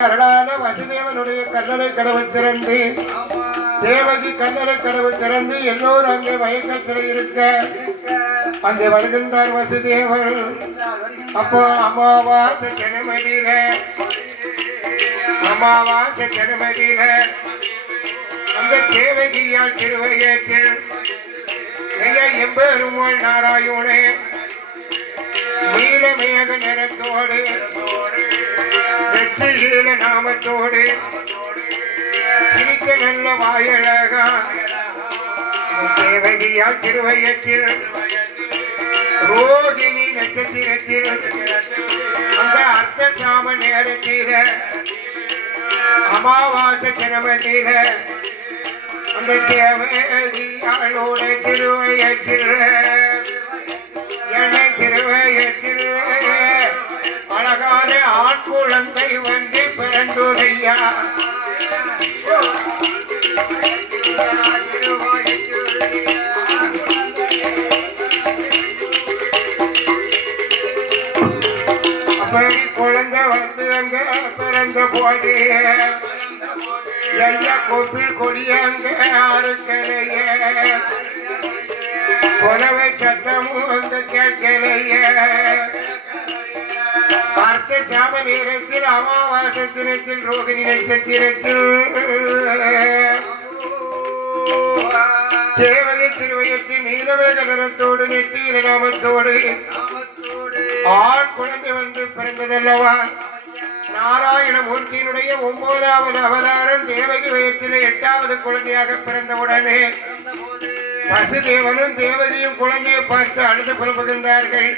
வசுதேவனுடைய கல்லறை கதவு திறந்து தேவகி கல்லறை கதவு திறந்து எல்லோரும் அங்கே மயக்கத்தில் இருக்க அங்கே வருகின்றார் வசுதேவர். அப்போ அமாவாசை ஜனமடியில அந்த தேவகியால் திருவையத்தில் எம்பெருமாள் நாராயணே நீலமேக நிறத்தோடு வெற்றிகீல நாமத்தோடு சிரித்த நல்ல வாயழகா தேவகியால் திருவையத்தில் ரோகிணி நட்சத்திரத்தில் அந்த அர்த்த சாம நேரத்தில அமாவாசை கிழமையில அந்த தேவகியாளோட திருவையத்தில் திருவையத்தில் அழகான ஆண் குழந்தை வந்து பிறந்துதையா. அப்படி குழந்தை வந்து அங்க பிறந்த போது ஐயா கொப்பில் கொடிய அங்க அறுக்கலைய கொலவை சத்தமும் அங்க கேட்கலைய. பார்த்த சாம நேரத்தில் அமாவாசை தினத்தில் ரோகிணி நட்சத்திரத்தில் தேவகை திருவையத்தில் நீலவேக நிறத்தோடு நெற்றியில நாமத்தோடு ஆண் குழந்தை வந்து பிறந்ததல்லவா. நாராயணமூர்த்தியினுடைய 9வது அவதாரம் தேவகி வயத்தில் 8வது குழந்தையாக பிறந்தவுடனே வசுதேவனும் தேவகியும் குழந்தையை பார்த்து அழுது புலம்புகின்றார்கள்.